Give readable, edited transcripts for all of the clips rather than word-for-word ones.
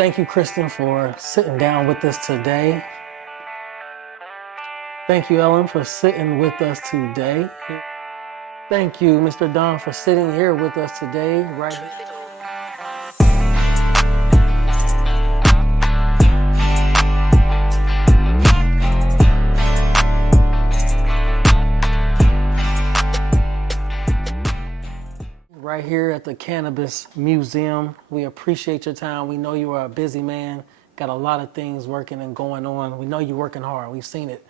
Thank you, Kristen, for sitting down with us today. Thank you, Ellen, for sitting with us today. Thank you, Mr. Don, for sitting here with us today, right here. Right here at the Cannabis Museum. We appreciate your time. We know you are a busy man, got a lot of things working and going on. We know you're working hard. We've seen it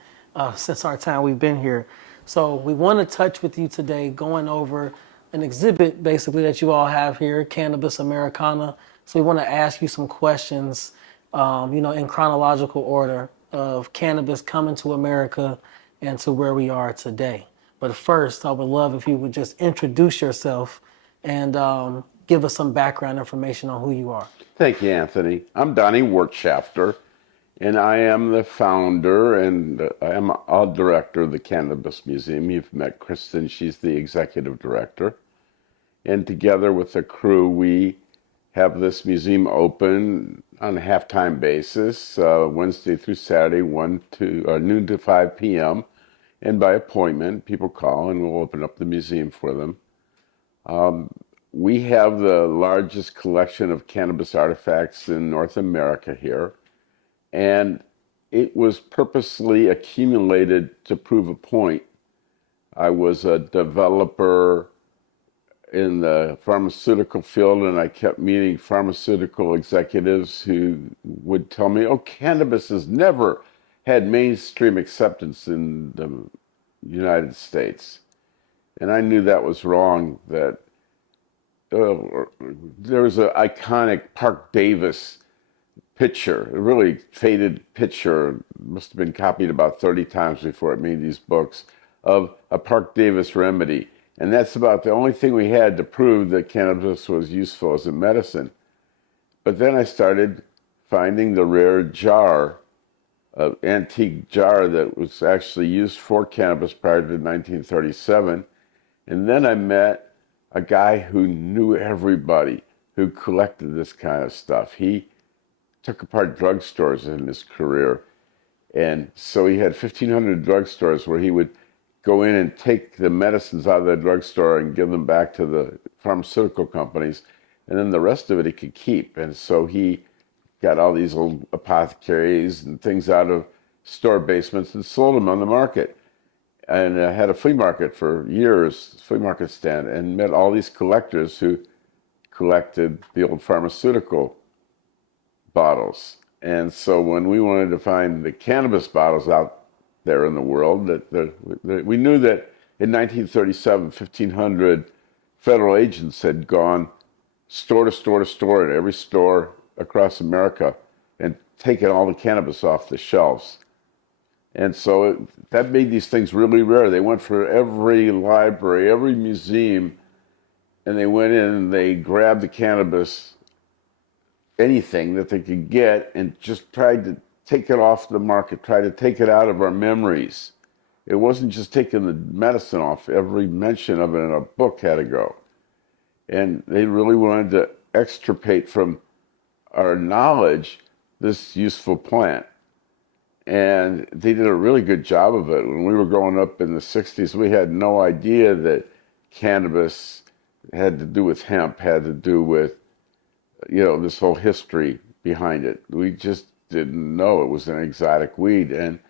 since our time we've been here. So we want to touch with you today, going over an exhibit basically that you all have here, Cannabis Americana. So we want to ask you some questions, in chronological order of cannabis coming to America and to where we are today. But first, I would love if you would just introduce yourself and give us some background information on who you are. Thank you, Anthony. I'm Donnie Wertschafter, and I am the founder and I am a director of the Cannabis Museum. You've met Kristen, she's the executive director. And together with the crew, we have this museum open on a half-time basis, Wednesday through Saturday, noon to 5 p.m. And by appointment, people call and we'll open up the museum for them. We have the largest collection of cannabis artifacts in North America here, and it was purposely accumulated to prove a point. I was a developer in the pharmaceutical field, and I kept meeting pharmaceutical executives who would tell me, oh, cannabis has never had mainstream acceptance in the United States. And I knew that was wrong, that there was an iconic Park Davis picture, a really faded picture, must have been copied about 30 times before it made these books, of a Park Davis remedy. And that's about the only thing we had to prove that cannabis was useful as a medicine. But then I started finding the rare jar, an antique jar that was actually used for cannabis prior to 1937. And then I met a guy who knew everybody who collected this kind of stuff. He took apart drugstores in his career. And so he had 1,500 drugstores where he would go in and take the medicines out of the drugstore and give them back to the pharmaceutical companies. And then the rest of it he could keep. And so he got all these old apothecaries and things out of store basements and sold them on the market. And I had a flea market for years, flea market stand, and met all these collectors who collected the old pharmaceutical bottles. And so when we wanted to find the cannabis bottles out there in the world, we knew that in 1937, 1,500 federal agents had gone store to store to store at every store across America and taken all the cannabis off the shelves. And so that made these things really rare. They went for every library, every museum, and they went in and they grabbed the cannabis, anything that they could get, and just tried to take it off the market, tried to take it out of our memories. It wasn't just taking the medicine off. Every mention of it in a book had to go. And they really wanted to extirpate from our knowledge this useful plant. And they did a really good job of it. When we were growing up in the 60s, we had no idea that cannabis had to do with hemp, had to do with, this whole history behind it. We just didn't know it was an exotic weed. And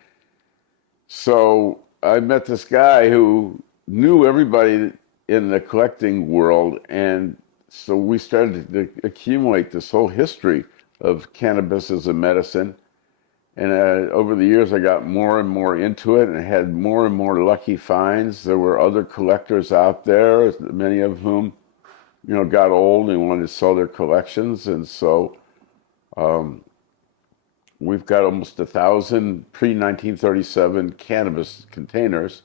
so I met this guy who knew everybody in the collecting world. And so we started to accumulate this whole history of cannabis as a medicine. And over the years, I got more and more into it and had more and more lucky finds. There were other collectors out there, many of whom, got old and wanted to sell their collections. And so we've got almost 1,000 pre-1937 cannabis containers.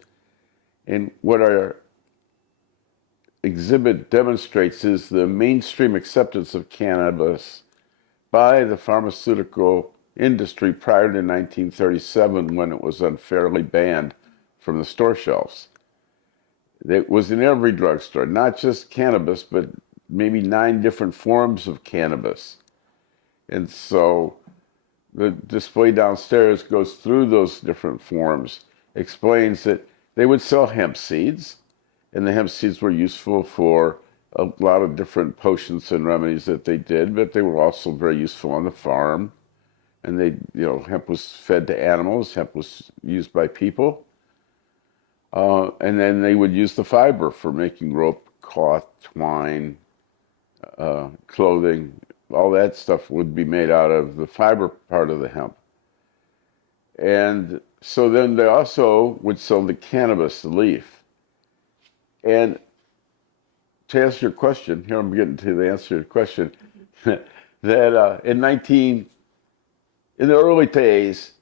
And what our exhibit demonstrates is the mainstream acceptance of cannabis by the pharmaceutical industry prior to 1937, when it was unfairly banned from the store shelves. It was in every drugstore, not just cannabis, but maybe 9 different forms of cannabis. And so the display downstairs goes through those different forms, explains that they would sell hemp seeds, and the hemp seeds were useful for a lot of different potions and remedies that they did, but they were also very useful on the farm. And hemp was fed to animals, hemp was used by people. And then they would use the fiber for making rope, cloth, twine, clothing. All that stuff would be made out of the fiber part of the hemp. And so then they also would sell the cannabis, the leaf. And to answer your question, here I'm getting to the answer to your question, that in the early days,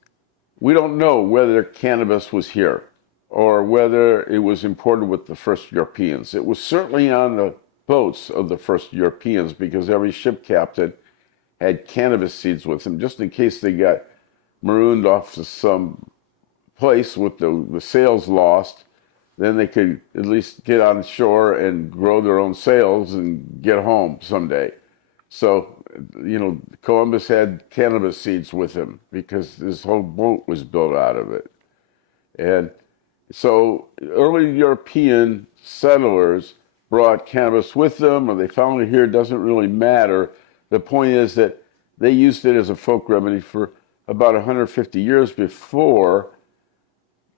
we don't know whether cannabis was here or whether it was imported with the first Europeans. It was certainly on the boats of the first Europeans because every ship captain had cannabis seeds with them just in case they got marooned off to some place with the sails lost. Then they could at least get on shore and grow their own sails and get home someday. So, Columbus had cannabis seeds with him because his whole boat was built out of it. And so early European settlers brought cannabis with them, or they found it here, doesn't really matter. The point is that they used it as a folk remedy for about 150 years before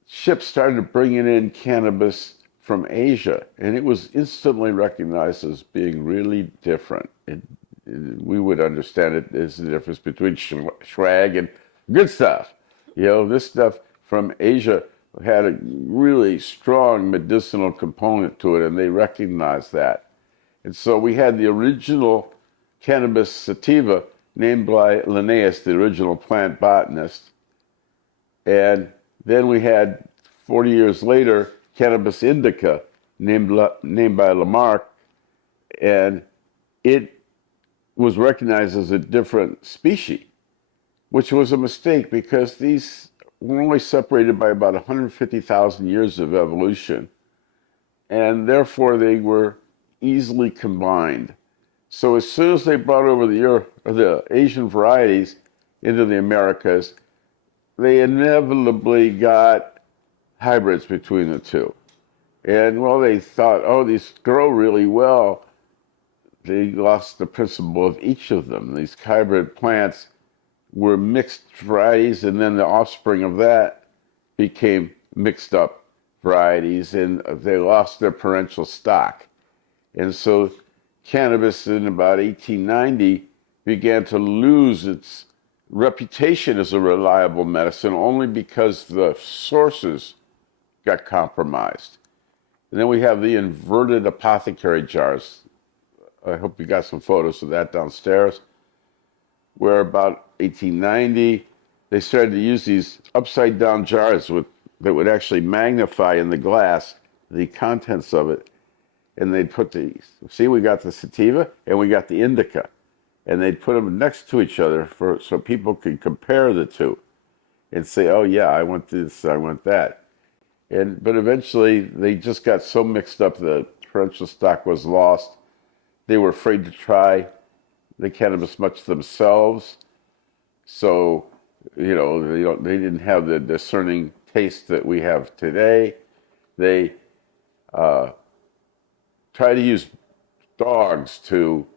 ships started bringing in cannabis from Asia, and it was instantly recognized as being really different. We would understand it as the difference between swag and good stuff. This stuff from Asia had a really strong medicinal component to it, and they recognized that. And so we had the original cannabis sativa named by Linnaeus, the original plant botanist. And then we had, 40 years later, cannabis indica named by Lamarck, and it was recognized as a different species, which was a mistake because these were only separated by about 150,000 years of evolution, and therefore they were easily combined. So as soon as they brought over the Asian varieties into the Americas, they inevitably got hybrids between the two. And while they thought, oh, these grow really well, they lost the principle of each of them. These hybrid plants were mixed varieties, and then the offspring of that became mixed up varieties, and they lost their parental stock. And so cannabis in about 1890 began to lose its reputation as a reliable medicine only because the sources got compromised. And then we have the inverted apothecary jars. I hope you got some photos of that downstairs, where about 1890, they started to use these upside down jars that would actually magnify in the glass the contents of it. And they'd put we got the sativa and we got the indica. And they'd put them next to each other so people could compare the two and say, oh yeah, I want this, I want that. But eventually they just got so mixed up the parental stock was lost. They were afraid to try the cannabis much themselves. So, they didn't have the discerning taste that we have today. They try to use dogs to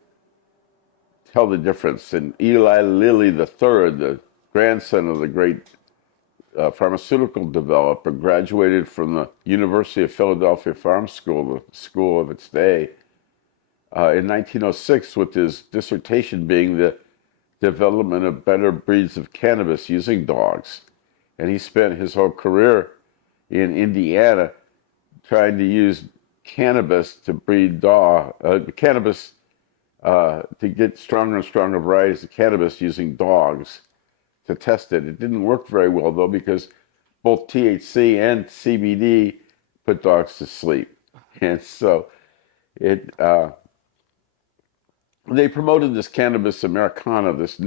tell the difference. And Eli Lilly III, the grandson of the great pharmaceutical developer, graduated from the University of Philadelphia Farm School, the school of its day, in 1906, with his dissertation being the development of better breeds of cannabis using dogs. And he spent his whole career in Indiana trying to use cannabis to breed cannabis to get stronger and stronger varieties of cannabis using dogs to test it. It didn't work very well, though, because both THC and CBD put dogs to sleep. And so they promoted this cannabis Americana, this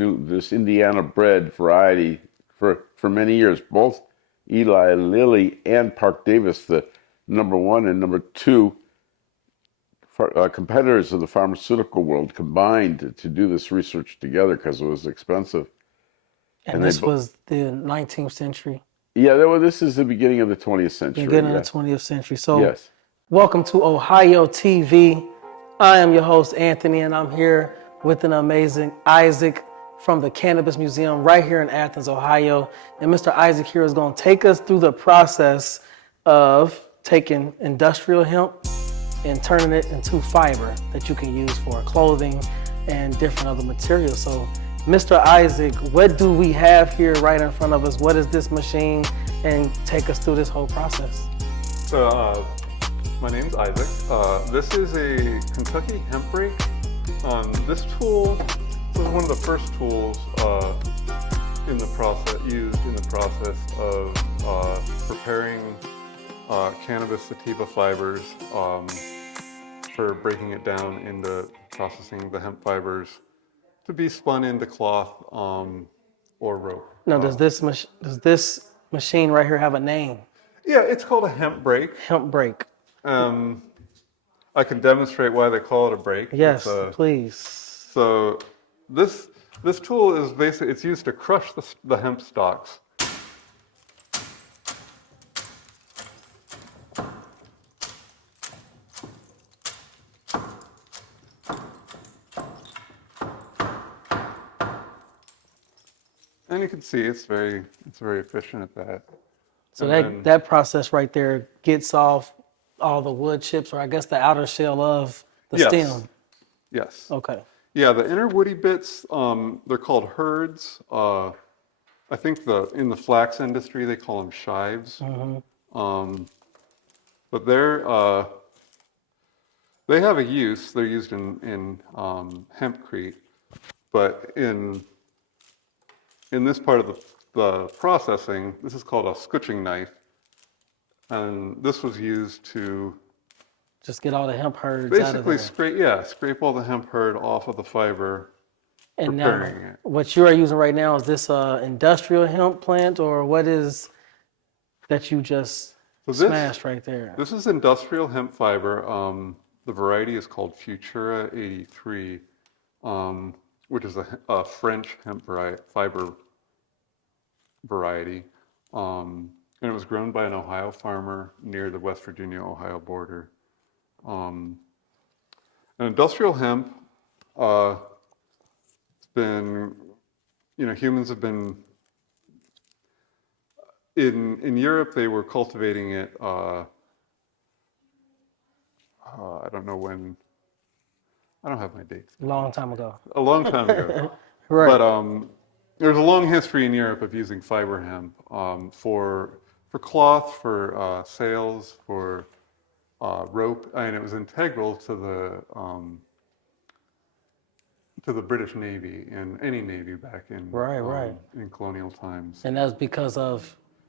Indiana-bred variety for many years. Both Eli Lilly and Park Davis, the number one and number two competitors of the pharmaceutical world combined to do this research together because it was expensive. And this was the 19th century, Yeah, this is the beginning of the 20th century. beginning of the 20th century. So, yes. welcome to Ohio TV. I am your host, Anthony, and I'm here with an amazing Isaac from the Cannabis Museum right here in Athens, Ohio. And Mr. Isaac here is going to take us through the process of taking industrial hemp and turning it into fiber that you can use for clothing and different other materials. So, Mr. Isaac, what do we have here right in front of us? What is this machine? And take us through this whole process. So, my name's Isaac. This is a Kentucky hemp break. This tool was one of the first tools used in the process of preparing cannabis sativa fibers for breaking it down into processing the hemp fibers to be spun into cloth or rope. Now, does this machine right here have a name? Yeah, it's called a hemp break. Hemp break. I can demonstrate why they call it a break. Yes, please. So this tool is basically, it's used to crush the hemp stalks. And you can see it's very efficient at that. So that process right there gets off all the wood chips, or I guess the outer shell of the stem. Yes. Okay. Yeah, the inner woody bits, they're called herds. I think in the flax industry they call them shives. Mm-hmm. But they have a use. They're used in hempcrete, but in this part of the processing, this is called a scutching knife, and this was used to just get all the hemp herds out of there. Scrape all the hemp herd off of the fiber. And now, what you are using right now, is this industrial hemp plant, or what is that you just smashed right there? This is industrial hemp fiber. The variety is called Future 83, which is a French hemp fiber variety. And it was grown by an Ohio farmer near the West Virginia-Ohio border. And industrial hemp, it's been, humans have been, in Europe, they were cultivating it, I don't know when, I don't have my dates. A long time ago. A long time ago. Right. But there's a long history in Europe of using fiber hemp for cloth, for sails, for rope, and it was integral to the British Navy and any Navy back in in colonial times. And that's because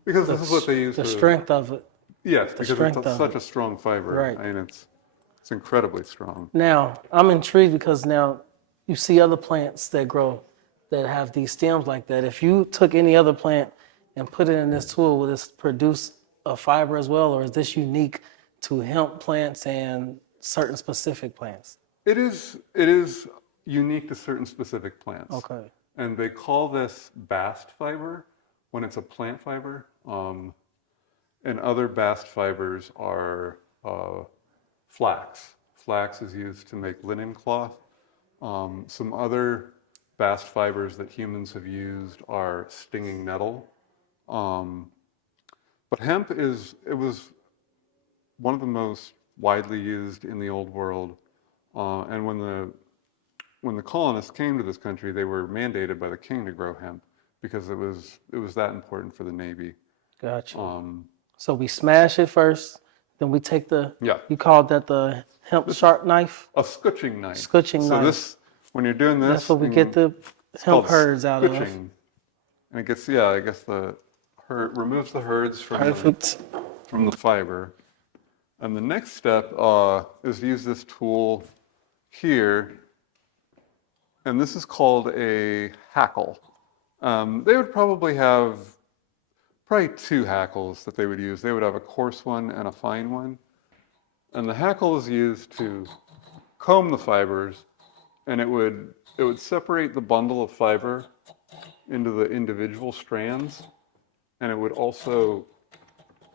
this is what they used. The strength of it. Yes, because it's such a strong fiber. Right. I mean, it's incredibly strong. Now, I'm intrigued because now you see other plants that grow that have these stems like that. If you took any other plant and put it in this tool, will this produce a fiber as well, or is this unique to hemp plants and certain specific plants? It is unique to certain specific plants. Okay. And they call this bast fiber when it's a plant fiber. And other bast fibers are flax. Flax is used to make linen cloth. Some other bast fibers that humans have used are stinging nettle. But hemp was one of the most widely used in the old world. And when the colonists came to this country, they were mandated by the king to grow hemp because it was that important for the Navy. Gotcha. So we smash it first, then we take you called that the hemp sharp knife? A scutching knife. Scutching knife. So when you're doing this, that's what we get the hemp herds out of. And it gets, I guess the herd removes the herds from the fiber. And the next step is to use this tool here, and this is called a hackle. They would probably have two hackles that they would use. They would have a coarse one and a fine one. And the hackle is used to comb the fibers, and it would separate the bundle of fiber into the individual strands, and it would also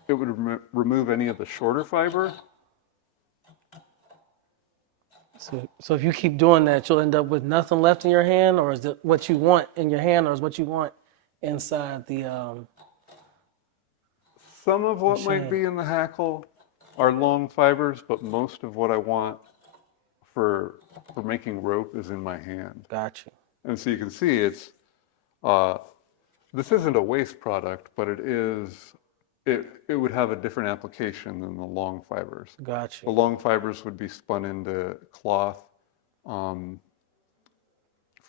remove any of the shorter fiber. So if you keep doing that, you'll end up with nothing left in your hand, or is it what you want in your hand, or is what you want inside the Some of what might machine? be in the hackle are long fibers, but most of what I want for making rope is in my hand. Gotcha. And so you can see it's this isn't a waste product, but it would have a different application than the long fibers. Gotcha. The long fibers would be spun into cloth for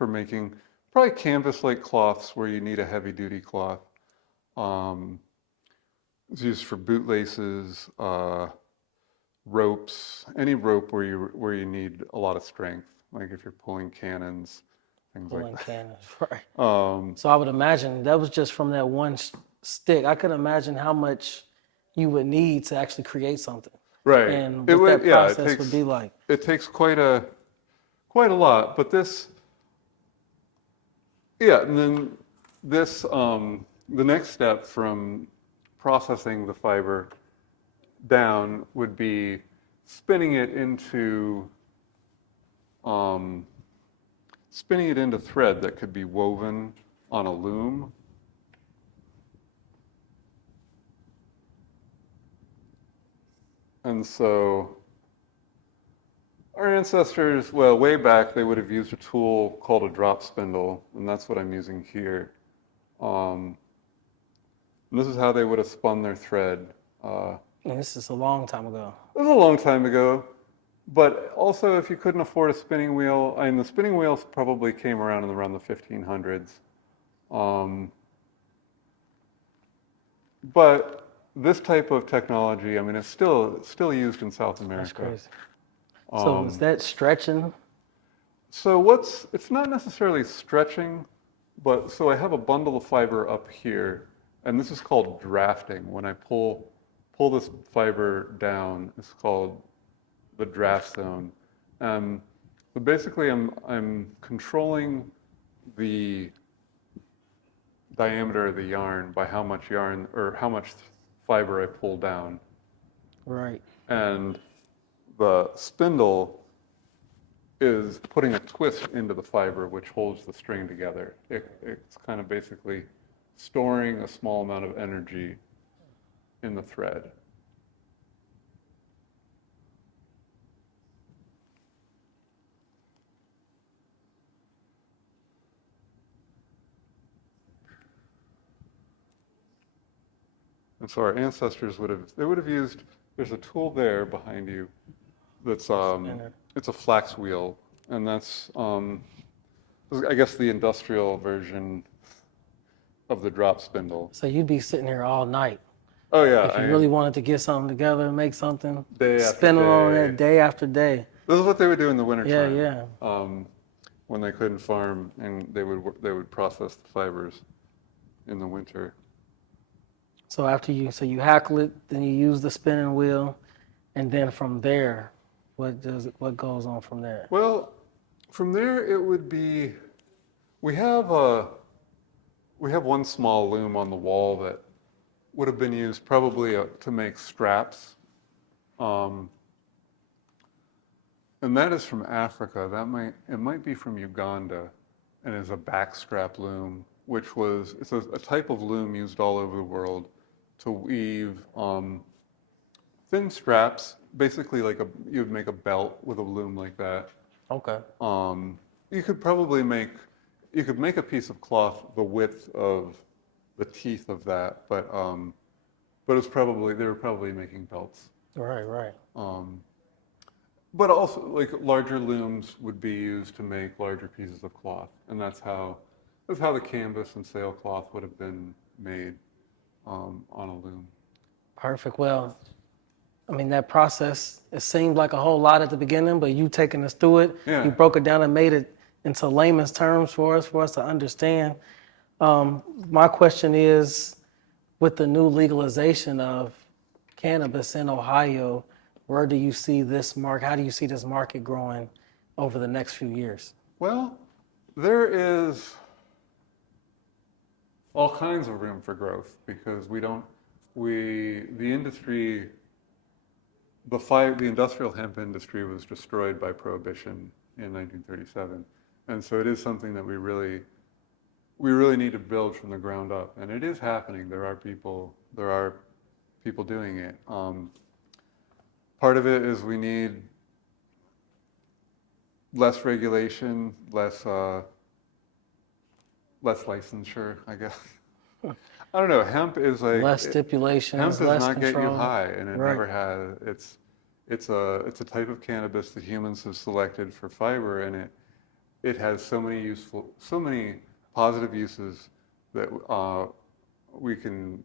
making probably canvas-like cloths where you need a heavy-duty cloth. It's used for bootlaces, ropes, any rope where you need a lot of strength, like if you're pulling cannons, things like Pulling that. cannons, right. So I would imagine that was just from that one stick. I could imagine how much you would need to actually create something. Right. And what that process would be like. It takes quite a lot, but this, yeah, and then this, the next step from processing the fiber down would be spinning it into thread that could be woven on a loom. And so our ancestors, well, way back, they would have used a tool called a drop spindle, and that's what I'm using here. And this is how they would have spun their thread. And this is a long time ago. It was a long time ago, but also if you couldn't afford a spinning wheel, I mean, the spinning wheels probably came around in around the 1500s. But this type of technology, I mean, it's still used in South America. That's crazy. So is that stretching? So it's not necessarily stretching, but so I have a bundle of fiber up here, and this is called drafting. When I pull this fiber down, it's called the draft zone. So basically, I'm controlling the diameter of the yarn by how much yarn or how much fiber I pull down. Right. And the spindle is putting a twist into the fiber, which holds the string together. It's kind of basically storing a small amount of energy in the thread. And so our ancestors would have used, there's a tool there behind you that's, it's a flax wheel, and that's, I guess, the industrial version of the drop spindle. So you'd be sitting here all night. Oh yeah. If you really wanted to get something together and make something, Day after spinning on day. it day after day. This is what they would do in the wintertime. Yeah. When they couldn't farm, and they would process the fibers in the winter. So after you hackle it, then you use the spinning wheel, and then from there, what goes on from there? Well, from there it would be, we have one small loom on the wall that would have been used probably to make straps, and that is from Africa. It might be from Uganda, and is a backstrap loom, which it's a type of loom used all over the world to weave thin straps, basically you'd make a belt with a loom like that. Okay. You could make a piece of cloth the width of the teeth of that, but they were probably making belts. Right. But also, like, larger looms would be used to make larger pieces of cloth, and that's how the canvas and sailcloth would have been made on a loom. Perfect. Well, I mean, that process, it seemed like a whole lot at the beginning, but you taking us through it, Yeah. You broke it down and made it into layman's terms for us to understand. My question is, with the new legalization of cannabis in Ohio, where do you see this market? How do you see this market growing over the next few years? Well, there is all kinds of room for growth because the industry, the industrial hemp industry was destroyed by prohibition in 1937. And so it is something that we really need to build from the ground up. And it is happening. There are people doing it. Part of it is we need less regulation, less licensure, I guess. I don't know. Hemp is like Less stipulations, hemp does less not get you control. high, and it Right. never has. It's a type of cannabis that humans have selected for fiber, and it has so many positive uses that we can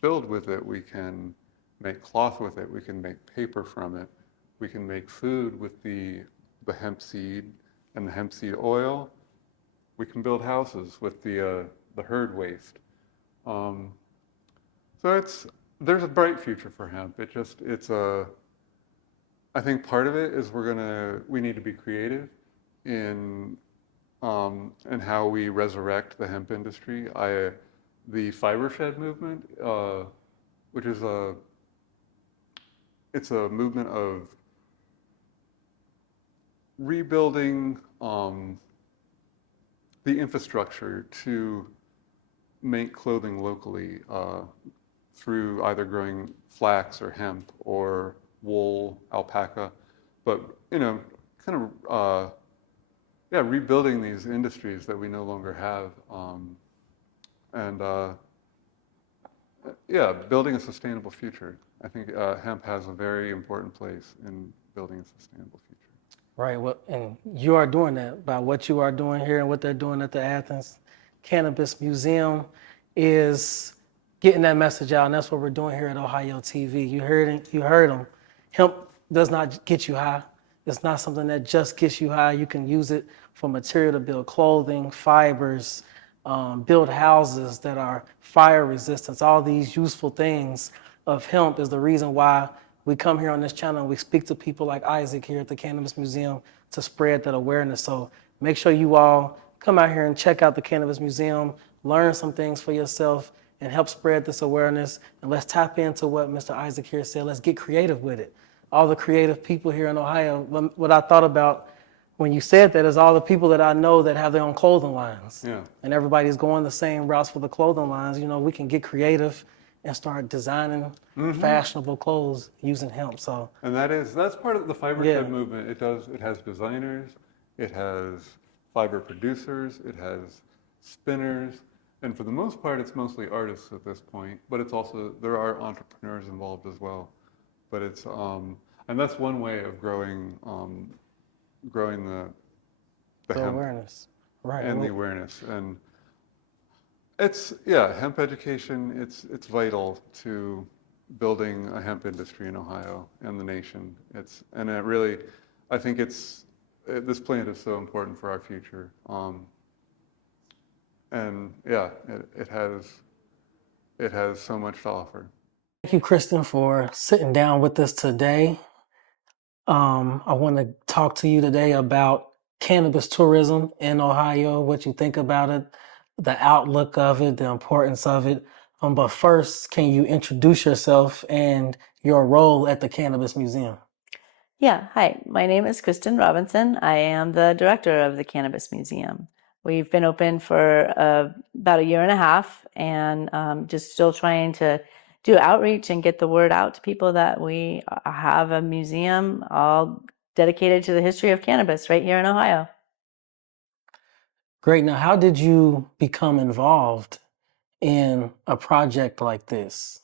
build with it. We can make cloth with it. We can make paper from it. We can make food with the hemp seed and the hemp seed oil. We can build houses with the herd waste. So there's a bright future for hemp. I think part of it is we need to be creative in how we resurrect the hemp industry. The fiber shed movement, which is it's a movement of rebuilding the infrastructure to make clothing locally through either growing flax or hemp or wool, alpaca, but kind of rebuilding these industries that we no longer have, and building a sustainable future. I think hemp has a very important place in building a sustainable future. Right. Well, and you are doing that by what you are doing here and what they're doing at the Athens Cannabis Museum is getting that message out, and that's what we're doing here at OHHYTV. You heard it. You heard them. Hemp does not get you high. It's not something that just gets you high. You can use it for material to build clothing, fibers, build houses that are fire resistant. All these useful things of hemp is the reason why we come here on this channel and we speak to people like Isaac here at the Cannabis Museum to spread that awareness. So make sure you all come out here and check out the Cannabis Museum, learn some things for yourself, and help spread this awareness. And let's tap into what Mr. Isaac here said. Let's get creative with it. All the creative people here in Ohio, what I thought about when you said that is all the people that I know that have their own clothing lines. Yeah. And everybody's going the same routes for the clothing lines. We can get creative and start designing fashionable clothes using hemp. So, and that's part of the fiber shed movement. It has designers, it has fiber producers, it has spinners, and for the most part, it's mostly artists at this point. But it's also there are entrepreneurs involved as well. But it's and that's one way of growing the hemp awareness, right? And the awareness. And hemp education. It's vital to building a hemp industry in Ohio and the nation. I think this plant is so important for our future. It has so much to offer. Thank you, Kristen, for sitting down with us today. I want to talk to you today about cannabis tourism in Ohio, what you think about it, the outlook of it, the importance of it. But first, can you introduce yourself and your role at the Cannabis Museum? Yeah, hi, my name is Kristen Robinson. I am the director of the Cannabis Museum. We've been open for about a year and a half and just still trying to do outreach and get the word out to people that we have a museum all dedicated to the history of cannabis right here in Ohio. Great. Now, how did you become involved in a project like this?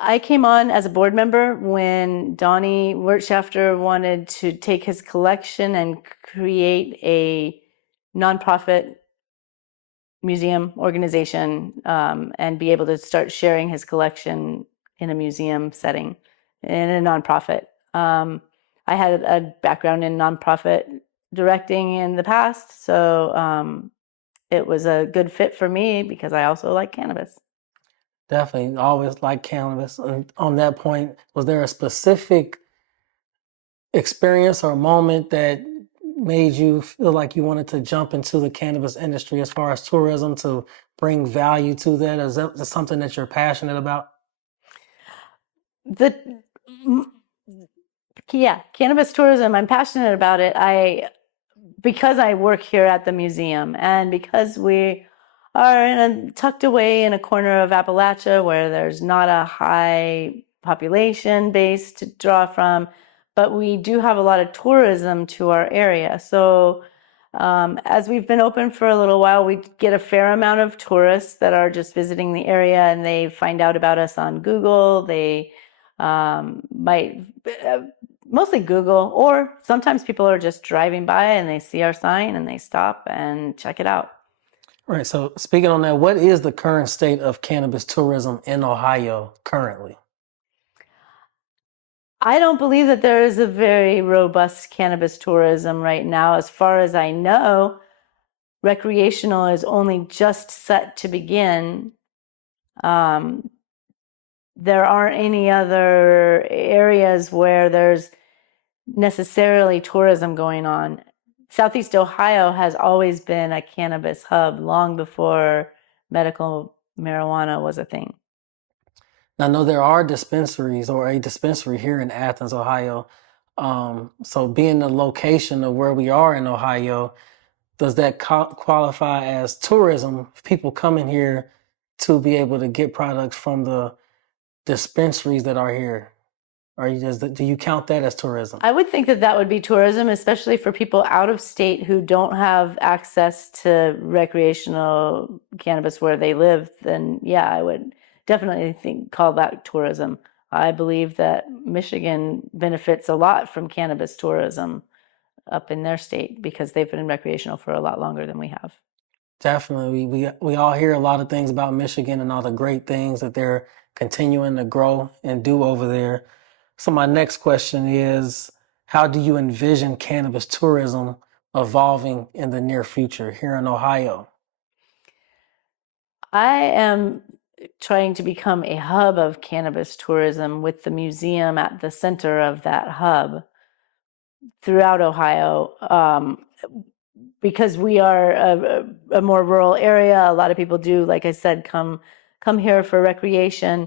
I came on as a board member when Donnie Wirtschafter wanted to take his collection and create a nonprofit museum organization and be able to start sharing his collection in a museum setting in a nonprofit. I had a background in nonprofit directing in the past, so it was a good fit for me because I also like cannabis. Definitely, always like cannabis. And on that point, was there a specific experience or moment that made you feel like you wanted to jump into the cannabis industry as far as tourism to bring value to that? Is that something that you're passionate about? The yeah, cannabis tourism. I'm passionate about it. Because I work here at the museum, and because we are tucked away in a corner of Appalachia where there's not a high population base to draw from, but we do have a lot of tourism to our area. So as we've been open for a little while, we get a fair amount of tourists that are just visiting the area, and they find out about us on Google. They might mostly Google, or sometimes people are just driving by and they see our sign and they stop and check it out. All right. So speaking on that, what is the current state of cannabis tourism in Ohio currently? I don't believe that there is a very robust cannabis tourism right now. As far as I know, recreational is only just set to begin. There aren't any other areas where there's necessarily tourism going on. Southeast Ohio has always been a cannabis hub long before medical marijuana was a thing. Now, I know there are dispensaries or a dispensary here in Athens, Ohio. So being the location of where we are in Ohio, does that qualify as tourism? People coming here to be able to get products from the dispensaries that are here? Or do you count that as tourism? I would think that that would be tourism, especially for people out of state who don't have access to recreational cannabis where they live. Then yeah, I would definitely call that tourism. I believe that Michigan benefits a lot from cannabis tourism up in their state because they've been recreational for a lot longer than we have. Definitely. We all hear a lot of things about Michigan and all the great things that they're continuing to grow and do over there. So my next question is, how do you envision cannabis tourism evolving in the near future here in Ohio? I am trying to become a hub of cannabis tourism with the museum at the center of that hub throughout Ohio. Because we are a more rural area, a lot of people do, like I said, come here for recreation.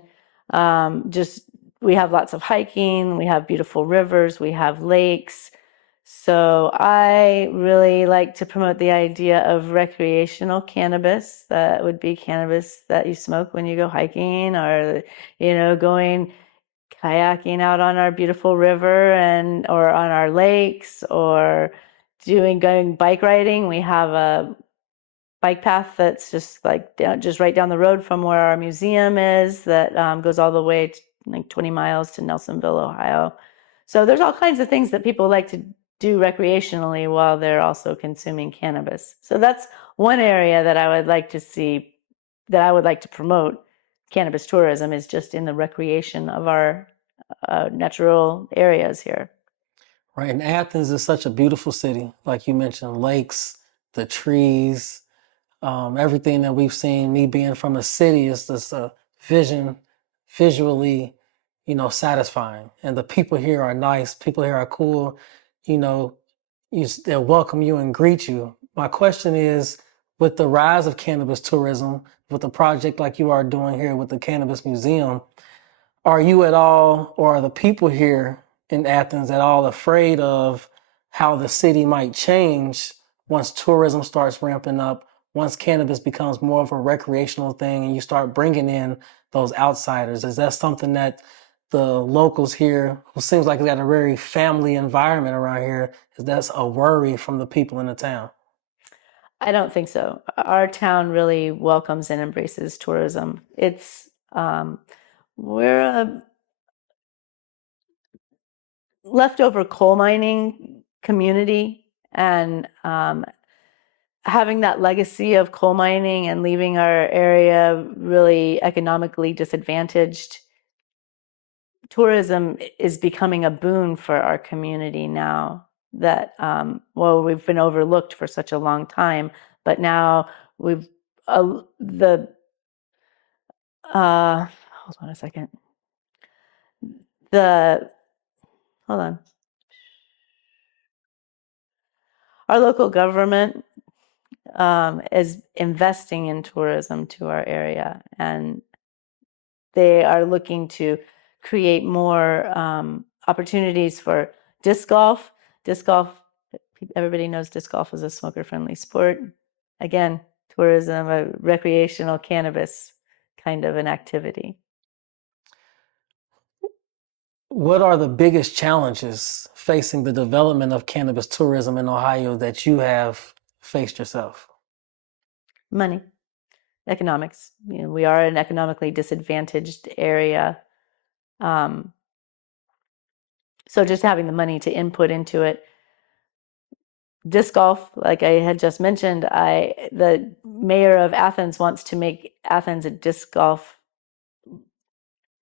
Just we have lots of hiking, we have beautiful rivers, we have lakes. So I really like to promote the idea of recreational cannabis. That would be cannabis that you smoke when you go hiking, or going kayaking out on our beautiful river or on our lakes, or going bike riding. We have a bike path that's just just right down the road from where our museum is, that goes all the way like 20 miles to Nelsonville, Ohio. So there's all kinds of things that people like to do recreationally while they're also consuming cannabis. So that's one area that I would like to see, that I would like to promote cannabis tourism, is just in the recreation of our natural areas here. Right. And Athens is such a beautiful city. Like you mentioned, lakes, the trees, everything that we've seen. Me being from the city is just a visually, satisfying. And the people here are nice. People here are cool. You know, they'll welcome you and greet you. My question is, with the rise of cannabis tourism, with a project like you are doing here with the Cannabis Museum, are you at all, or are the people here in Athens at all afraid of how the city might change once tourism starts ramping up, once cannabis becomes more of a recreational thing and you start bringing in those outsiders? Is that something that the locals here, who seems like they got a very family environment around here, is that's a worry from the people in the town? I don't think so. Our town really welcomes and embraces tourism. We're a leftover coal mining community, and having that legacy of coal mining and leaving our area really economically disadvantaged, tourism is becoming a boon for our community now. That we've been overlooked for such a long time, but now we've hold on a second. Hold on. our local government is investing in tourism to our area, and they are looking to create more opportunities for disc golf. Disc golf, everybody knows disc golf is a smoker-friendly sport. Again, tourism, a recreational cannabis kind of an activity. What are the biggest challenges facing the development of cannabis tourism in Ohio that you have faced yourself? Money, economics. We are an economically disadvantaged area. So just having the money to input into it. Disc golf, like I had just mentioned, the mayor of Athens wants to make Athens a disc golf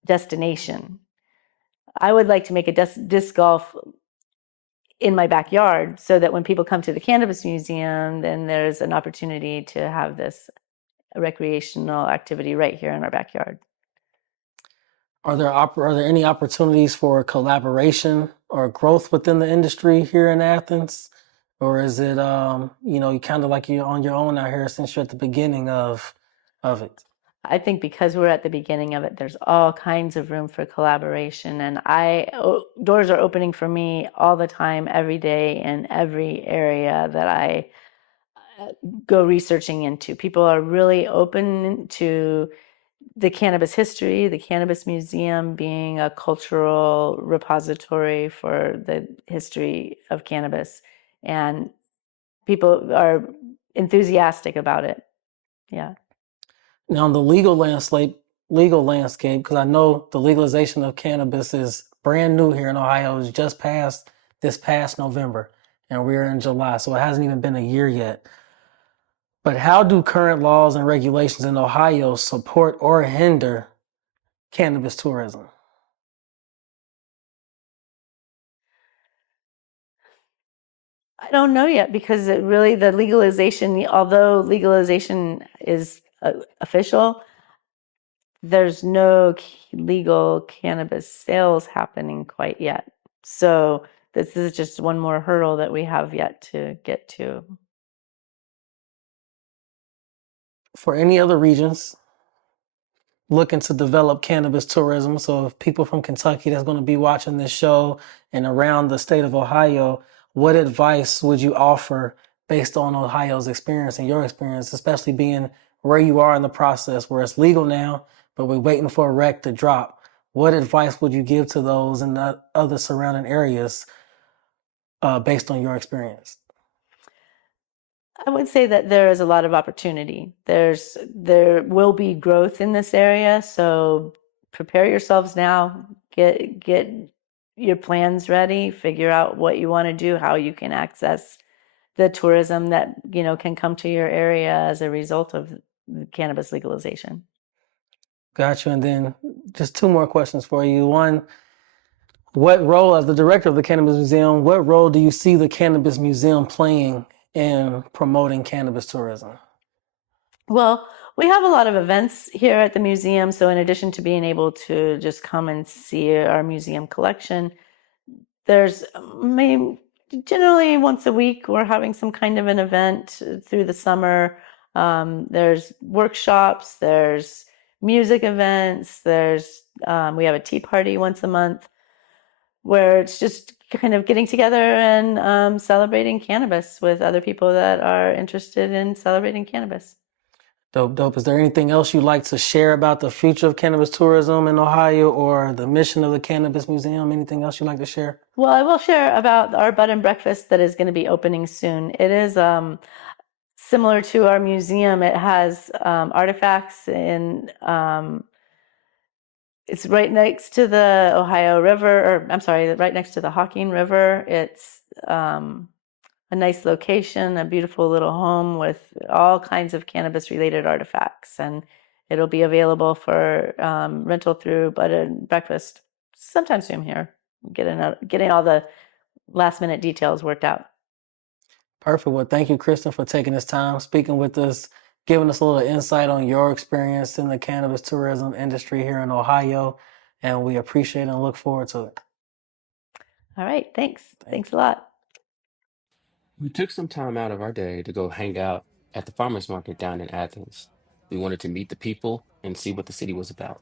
destination. I would like to make a disc golf in my backyard so that when people come to the Cannabis Museum, then there's an opportunity to have this recreational activity right here in our backyard. Are there any opportunities for collaboration or growth within the industry here in Athens? Or is it, you kind of like you're on your own out here since you're at the beginning of it? I think because we're at the beginning of it, there's all kinds of room for collaboration, and doors are opening for me all the time, every day, in every area that I go researching into. People are really open to the cannabis history, the Cannabis Museum being a cultural repository for the history of cannabis, and people are enthusiastic about it. Yeah. Now, in the legal landscape, because I know the legalization of cannabis is brand new here in Ohio. It was just passed this past November, and we're in July, so it hasn't even been a year yet. But how do current laws and regulations in Ohio support or hinder cannabis tourism? I don't know yet because the legalization, although legalization is official, there's no legal cannabis sales happening quite yet. So this is just one more hurdle that we have yet to get to. For any other regions looking to develop cannabis tourism, so if people from Kentucky that's going to be watching this show and around the state of Ohio, what advice would you offer based on Ohio's experience and your experience, especially being where you are in the process, where it's legal now, but we're waiting for a rec to drop? What advice would you give to those in the other surrounding areas based on your experience? I would say that there is a lot of opportunity. There will be growth in this area, so prepare yourselves now. Get your plans ready. Figure out what you want to do, how you can access the tourism that can come to your area as a result of cannabis legalization. Got you. And then just two more questions for you. One, what role, as the director of the Cannabis Museum, what role do you see the Cannabis Museum playing in promoting cannabis tourism? Well, we have a lot of events here at the museum. So in addition to being able to just come and see our museum collection, there's generally once a week we're having some kind of an event through the summer. There's workshops, there's music events, we have a tea party once a month where it's just kind of getting together and celebrating cannabis with other people that are interested in celebrating cannabis. Dope. Is there anything else you'd like to share about the future of cannabis tourism in Ohio or the mission of the Cannabis Museum? Anything else you'd like to share? Well, I will share about our bed and breakfast that is going to be opening soon. It is similar to our museum. It has artifacts in it's right next to the Ohio River, or I'm sorry, right next to the Hocking River. It's a nice location, a beautiful little home with all kinds of cannabis-related artifacts, and it'll be available for rental through bed and breakfast sometime soon here. Getting all the last-minute details worked out. Perfect. Well, thank you, Kristen, for taking this time, speaking with us, giving us a little insight on your experience in the cannabis tourism industry here in Ohio, and we appreciate and look forward to it. All right, thanks. Thanks a lot. We took some time out of our day to go hang out at the farmers market down in Athens. We wanted to meet the people and see what the city was about.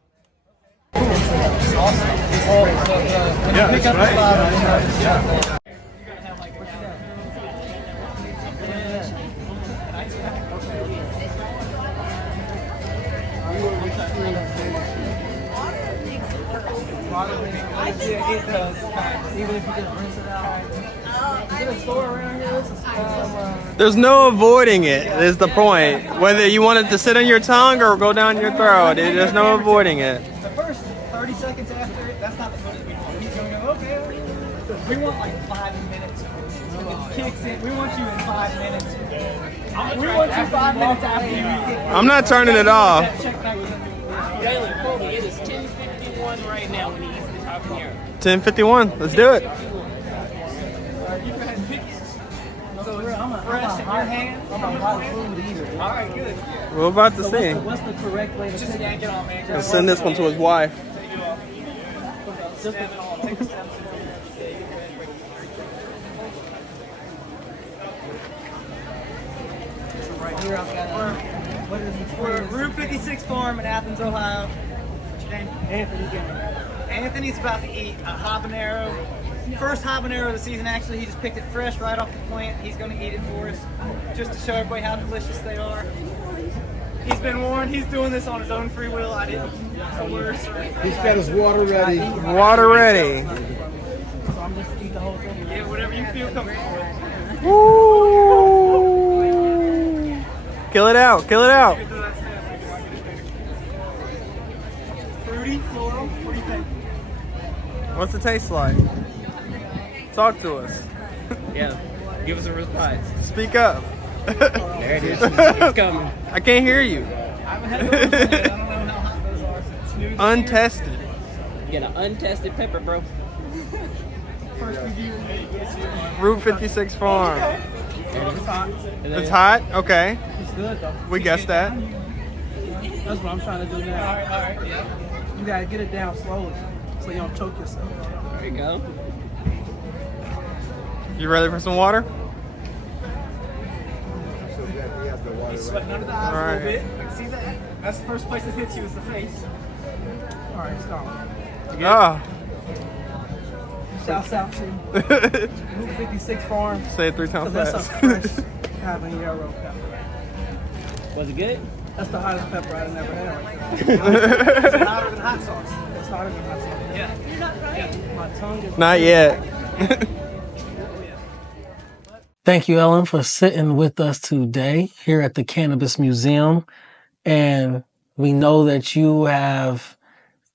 There's no avoiding it, is the point. Whether you want it to sit on your tongue or go down your throat, there's no avoiding it. The first 30 seconds after it, that's not the most we want. He's going to go, okay. We want like 5 minutes. It kicks in. We want you in 5 minutes. We want you 5 minutes after you get. I'm not turning it off. Jalen, Colby, it is 10:51 right now when he eats the habanero. 10:51. Let's do it. So it's fresh in your hand. I'm a hot food eater. All right, good. We're about to see. What's the correct way to just yank it on, man? I'll send this one to his wife. Just take a step. Right here, I've got we're at Route 56 Farm in Athens, Ohio. What's your name? Anthony. Anthony's about to eat a habanero. First habanero of the season, actually. He just picked it fresh right off the plant. He's going to eat it for us, just to show everybody how delicious they are. He's been warned. He's doing this on his own free will. I didn't coerce or... He's got his water ready. Water ready. So I'm just eat the whole thing. Yeah, whatever you feel comfortable with. Woo! Kill it out. Kill it out. Fruity, floral. What do you think? What's it taste like? Talk to us. Yeah, give us a response. Speak up. There it is. It's coming. I can't hear you. I haven't had those yet. I don't know how hot those are. It's new this Untested. You get an untested pepper, bro. year. First review. Route 56 Farm. It's hot. It's hot? Okay. It's good though. We guessed that. That's what I'm trying to do now. All right, yeah. You gotta get it down slowly so you don't choke yourself. There you go. You ready for some water? He's sweating under the eyes All a right. little bit. I can see that. That's the first place that hits you is the face. All right, it's gone. Ah. Shouts out to Route 56 Farm. Say it 3 times That's a fast. fresh habanero pepper. Was it good? That's the hottest pepper I've never had. It's hotter than hot sauce. It's hotter than hot sauce. Yeah. You're not right. Yeah. My tongue is. Not yet. Thank you, Ellen, for sitting with us today here at the Cannabis Museum. And we know that you have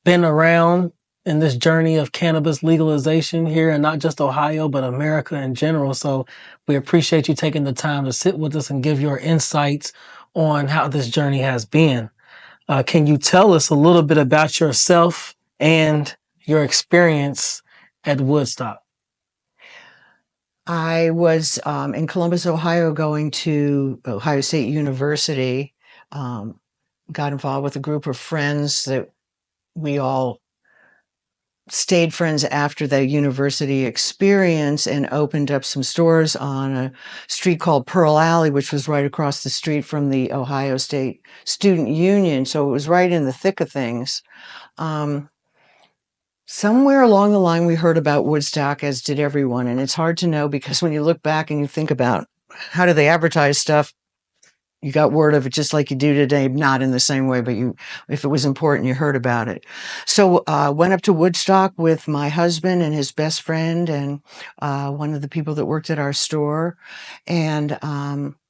been around in this journey of cannabis legalization here in not just Ohio, but America in general. So we appreciate you taking the time to sit with us and give your insights on how this journey has been. Can you tell us a little bit about yourself and your experience at Woodstock? I was in Columbus, Ohio, going to Ohio State University. Got involved with a group of friends that we all stayed friends after the university experience and opened up some stores on a street called Pearl Alley, which was right across the street from the Ohio State Student Union. So it was right in the thick of things. Somewhere along the line, we heard about Woodstock, as did everyone. And it's hard to know because when you look back and you think about how do they advertise stuff, you got word of it just like you do today, not in the same way, but if it was important, you heard about it. So went up to Woodstock with my husband and his best friend and one of the people that worked at our store. And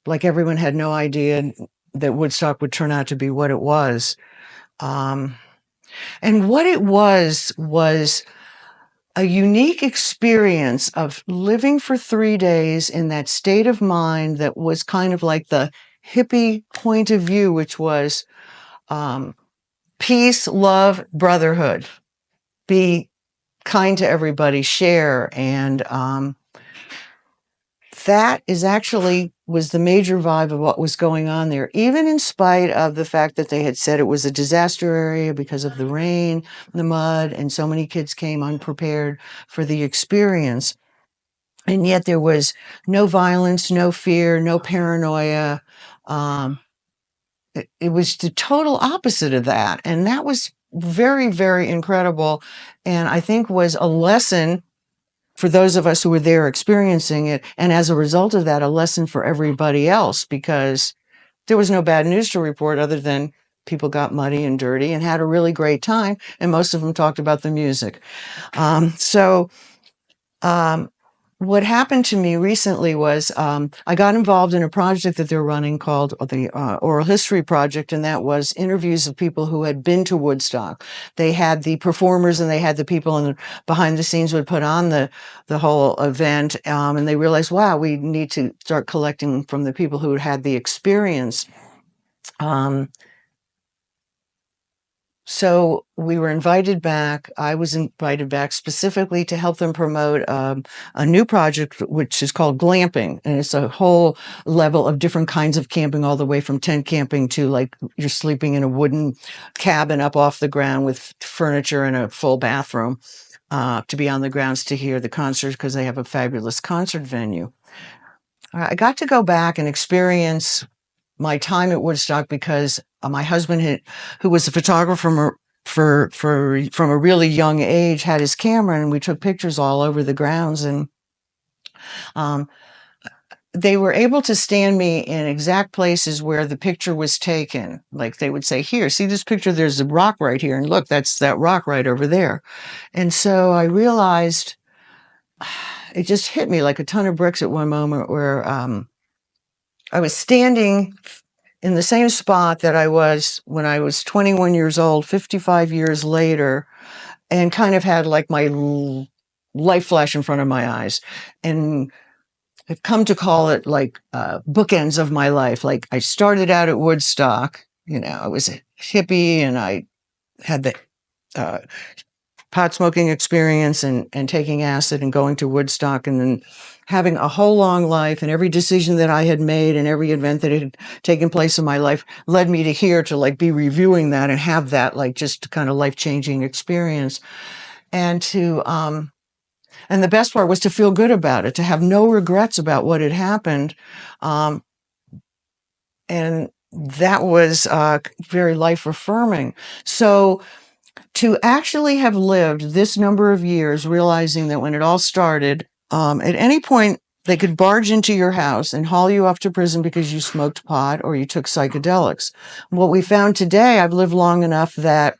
like everyone had no idea that Woodstock would turn out to be what it was. And what it was a unique experience of living for 3 days in that state of mind that was kind of like the hippie point of view, which was peace, love, brotherhood, be kind to everybody, share. And that is actually was the major vibe of what was going on there, even in spite of the fact that they had said it was a disaster area because of the rain, the mud, and so many kids came unprepared for the experience. And yet there was no violence, no fear, no paranoia. It was the total opposite of that. And that was very, very incredible. And I think was a lesson for those of us who were there experiencing it. And as a result of that, a lesson for everybody else, because there was no bad news to report other than people got muddy and dirty and had a really great time. And most of them talked about the music. So what happened to me recently was I got involved in a project that they're running called the Oral History Project, and that was interviews of people who had been to Woodstock. They had the performers and they had the people in the, behind the scenes would put on the whole event, and they realized, wow, we need to start collecting from the people who had the experience. So we were invited back. I was invited back specifically to help them promote a new project, which is called glamping. And it's a whole level of different kinds of camping, all the way from tent camping to like you're sleeping in a wooden cabin up off the ground with furniture and a full bathroom to be on the grounds to hear the concerts because they have a fabulous concert venue. I got to go back and experience my time at Woodstock because my husband, who was a photographer from a really young age, had his camera, and we took pictures all over the grounds. And they were able to stand me in exact places where the picture was taken. Like they would say, "Here, see this picture? There's a rock right here, and look, that's that rock right over there." And so I realized it just hit me like a ton of bricks at one moment where I was standing in the same spot that I was when I was 21 years old, 55 years later, and kind of had like my life flash in front of my eyes. And I've come to call it like bookends of my life. Like I started out at Woodstock, you know, I was a hippie and I had the pot smoking experience and taking acid and going to Woodstock and then having a whole long life, and every decision that I had made and every event that had taken place in my life led me to here to like be reviewing that and have that like just kind of life-changing experience. And to and the best part was to feel good about it, to have no regrets about what had happened. And that was very life affirming. So to actually have lived this number of years, realizing that when it all started, at any point they could barge into your house and haul you off to prison because you smoked pot or you took psychedelics. What we found today, I've lived long enough that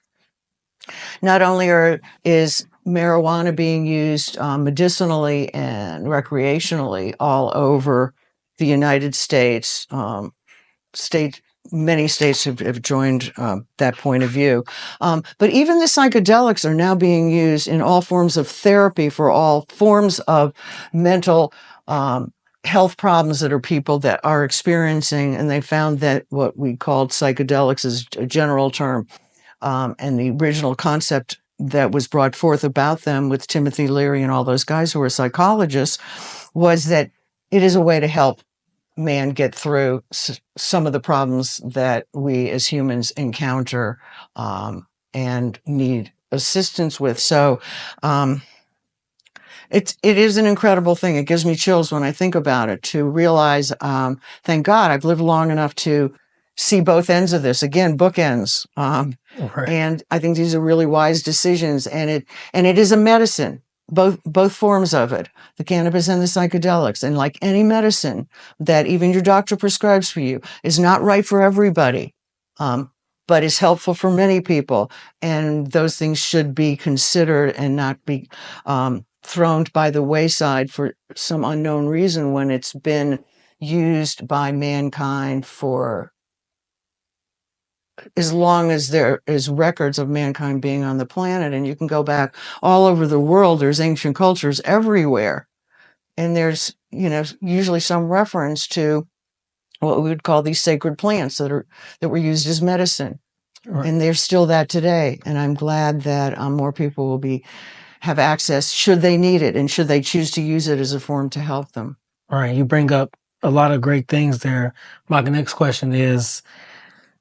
not only is marijuana being used medicinally and recreationally all over the United States, many states have joined that point of view. But even the psychedelics are now being used in all forms of therapy for all forms of mental health problems that are people that are experiencing. And they found that what we called psychedelics is a general term. And the original concept that was brought forth about them with Timothy Leary and all those guys who were psychologists was that it is a way to help man get through some of the problems that we as humans encounter and need assistance with. So it is an incredible thing. It gives me chills when I think about it, to realize, thank God I've lived long enough to see both ends of this. Again, bookends. Right. And I think these are really wise decisions. And it is a medicine. Both forms of it, the cannabis and the psychedelics. And like any medicine that even your doctor prescribes for you is not right for everybody, but is helpful for many people. And those things should be considered and not be thrown by the wayside for some unknown reason when it's been used by mankind for as long as there is records of mankind being on the planet. And you can go back all over the world. There's ancient cultures everywhere. And there's, usually some reference to what we would call these sacred plants that were used as medicine. Right. And there's still that today. And I'm glad that more people will have access should they need it and should they choose to use it as a form to help them. All right. You bring up a lot of great things there. My next question is,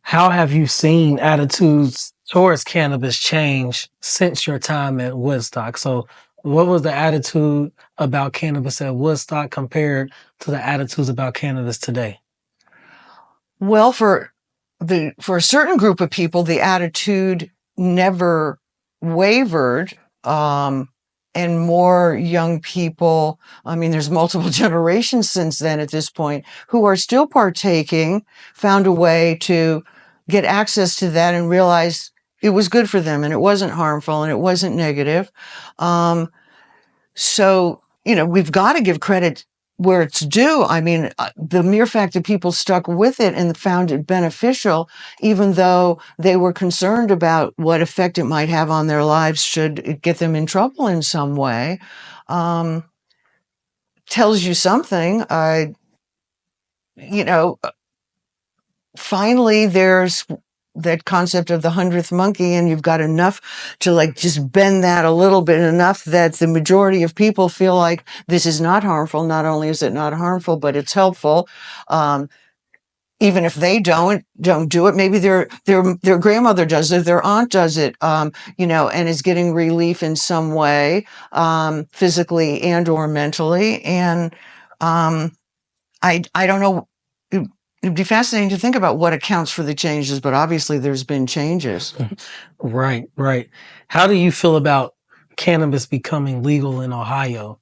how have you seen attitudes towards cannabis change since your time at Woodstock? So What was the attitude about cannabis at Woodstock compared to the attitudes about cannabis today? Well, for a certain group of people, the attitude never wavered. And more young people, I mean, there's multiple generations since then at this point, who are still partaking, found a way to get access to that and realize it was good for them and it wasn't harmful and it wasn't negative. So, we've got to give credit where it's due. I mean, the mere fact that people stuck with it and found it beneficial, even though they were concerned about what effect it might have on their lives should it get them in trouble in some way, tells you something. Finally, there's that concept of the 100th monkey, and you've got enough to like just bend that a little bit enough that the majority of people feel like this is not harmful. Not only is it not harmful, but it's helpful. Even if they don't do it, maybe their grandmother does it, their aunt does it, and is getting relief in some way, physically and or mentally. And I don't know. It'd be fascinating to think about what accounts for the changes, but obviously there's been changes. Right. How do you feel about cannabis becoming legal in Ohio?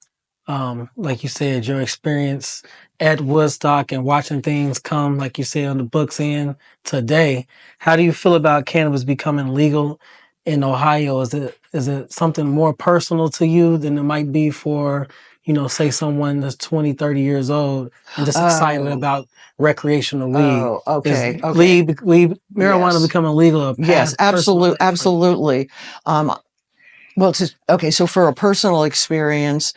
Like you said, your experience at Woodstock and watching things come, like you said, on the books end today. How do you feel about cannabis becoming legal in Ohio? Is it something more personal to you than it might be for, say someone that's 20, 30 years old and just excited about recreational weed? Oh, okay. Is Okay. marijuana Yes. becoming legal? Yes, absolutely. So for a personal experience,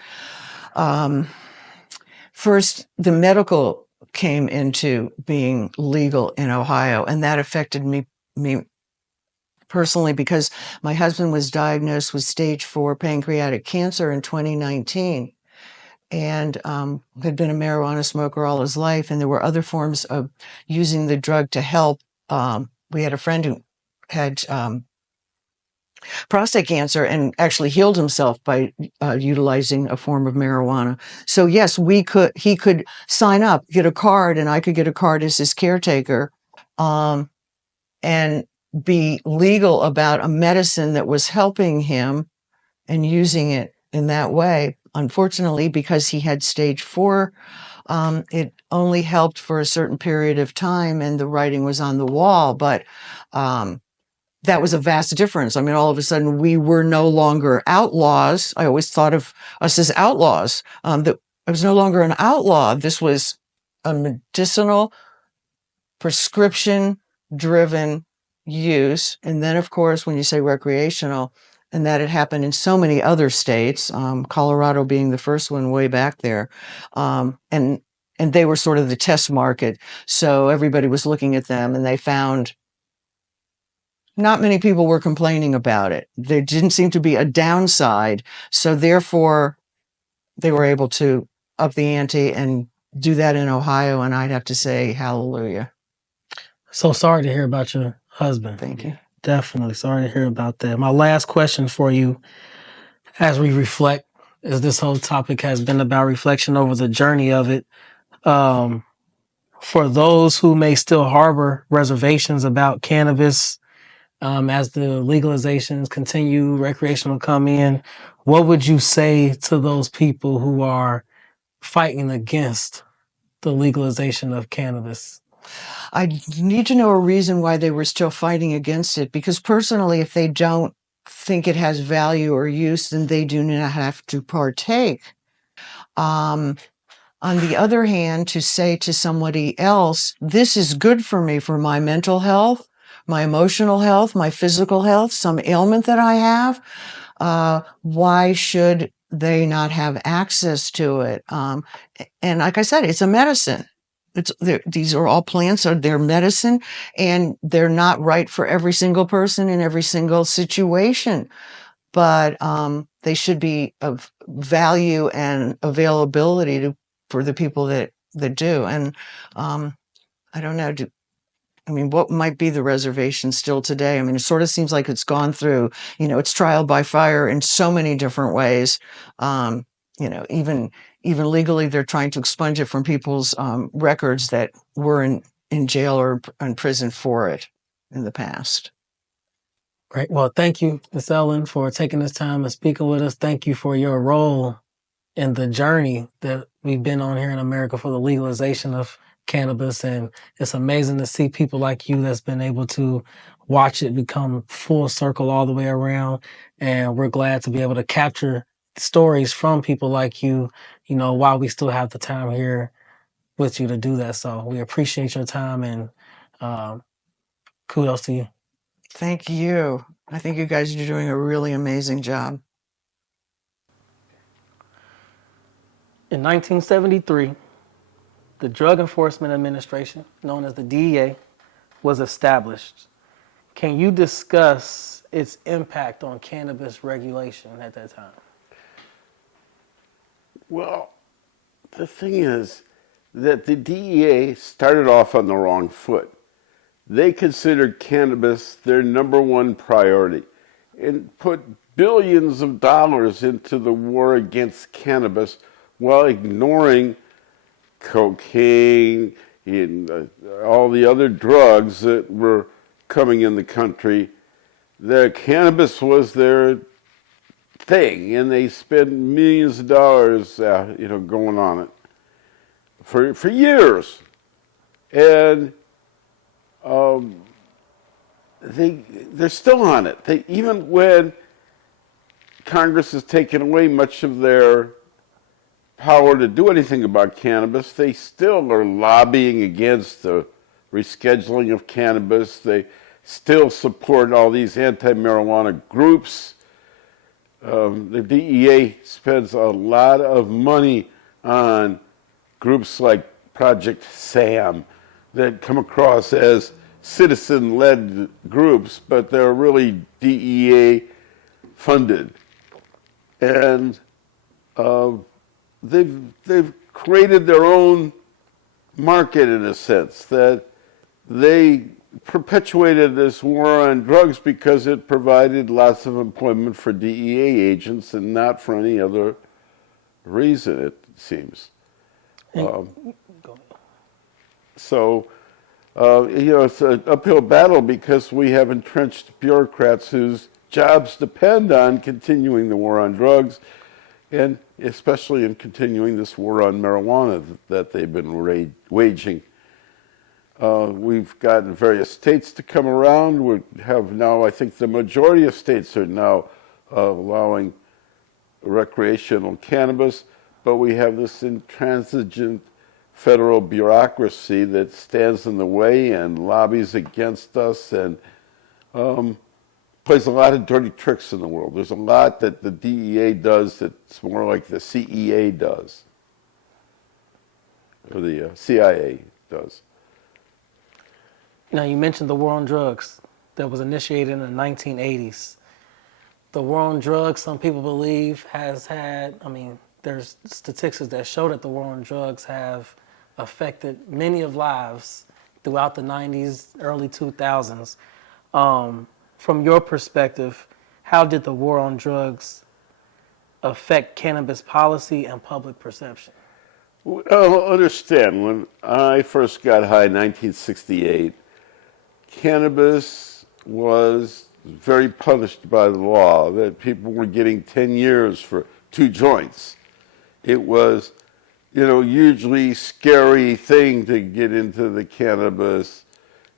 first the medical came into being legal in Ohio, and that affected me personally because my husband was diagnosed with stage 4 pancreatic cancer in 2019. And had been a marijuana smoker all his life, and there were other forms of using the drug to help. We had a friend who had prostate cancer and actually healed himself by utilizing a form of marijuana. So yes, he could sign up, get a card, and I could get a card as his caretaker, and be legal about a medicine that was helping him and using it in that way. Unfortunately, because he had stage 4, it only helped for a certain period of time and the writing was on the wall. But that was a vast difference. I mean, all of a sudden we were no longer outlaws. I always thought of us as outlaws. That I was no longer an outlaw. This was a medicinal, prescription-driven use. And then, of course, when you say recreational, and that had happened in so many other states, Colorado being the first one way back there. And they were sort of the test market. So everybody was looking at them and they found not many people were complaining about it. There didn't seem to be a downside. So therefore, they were able to up the ante and do that in Ohio. And I'd have to say, hallelujah. So sorry to hear about your husband. Thank you. Definitely sorry to hear about that. My last question for you, as we reflect, as this whole topic has been about reflection over the journey of it, for those who may still harbor reservations about cannabis, as the legalizations continue, recreational come in, what would you say to those people who are fighting against the legalization of cannabis? I need to know a reason why they were still fighting against it, because personally, if they don't think it has value or use, then they do not have to partake. On the other hand, to say to somebody else, this is good for me for my mental health, my emotional health, my physical health, some ailment that I have, why should they not have access to it? And like I said, it's a medicine. These are all plants, they're medicine, and they're not right for every single person in every single situation. But they should be of value and availability for the people that do. And I don't know, I mean, what might be the reservation still today? I mean, it sort of seems like it's gone through, it's trial by fire in so many different ways. Even legally, they're trying to expunge it from people's records that were in jail or in prison for it in the past. Great. Well, thank you, Ms. Ellen, for taking this time and speaking with us. Thank you for your role in the journey that we've been on here in America for the legalization of cannabis. And it's amazing to see people like you that's been able to watch it become full circle all the way around. And we're glad to be able to capture stories from people like you, while we still have the time here with you to do that. So we appreciate your time and kudos to you. Thank you. I think you guys are doing a really amazing job. In 1973, the Drug Enforcement Administration, known as the DEA, was established. Can you discuss its impact on cannabis regulation at that time? Well, the thing is that the DEA started off on the wrong foot. They considered cannabis their number one priority and put billions of dollars into the war against cannabis while ignoring cocaine and all the other drugs that were coming in the country. The cannabis was their thing, and they spent millions of dollars, going on it for years. And they're still on it. Even when Congress has taken away much of their power to do anything about cannabis, they still are lobbying against the rescheduling of cannabis. They still support all these anti-marijuana groups. The DEA spends a lot of money on groups like Project SAM that come across as citizen-led groups, but they're really DEA funded. And they've created their own market in a sense, that they perpetuated this war on drugs because it provided lots of employment for DEA agents and not for any other reason, it seems. It's an uphill battle because we have entrenched bureaucrats whose jobs depend on continuing the war on drugs, and especially in continuing this war on marijuana that they've been waging. We've gotten various states to come around. We have now, I think the majority of states are now allowing recreational cannabis, but we have this intransigent federal bureaucracy that stands in the way and lobbies against us and plays a lot of dirty tricks in the world. There's a lot that the DEA does that's more like the CEA does, or the CIA does. Now, you mentioned the war on drugs that was initiated in the 1980s. The war on drugs, some people believe, there's statistics that show that the war on drugs have affected many of lives throughout the 90s, early 2000s. From your perspective, how did the war on drugs affect cannabis policy and public perception? Well, understand, when I first got high in 1968, cannabis was very punished by the law, that people were getting 10 years for 2 joints. It was, hugely scary thing to get into the cannabis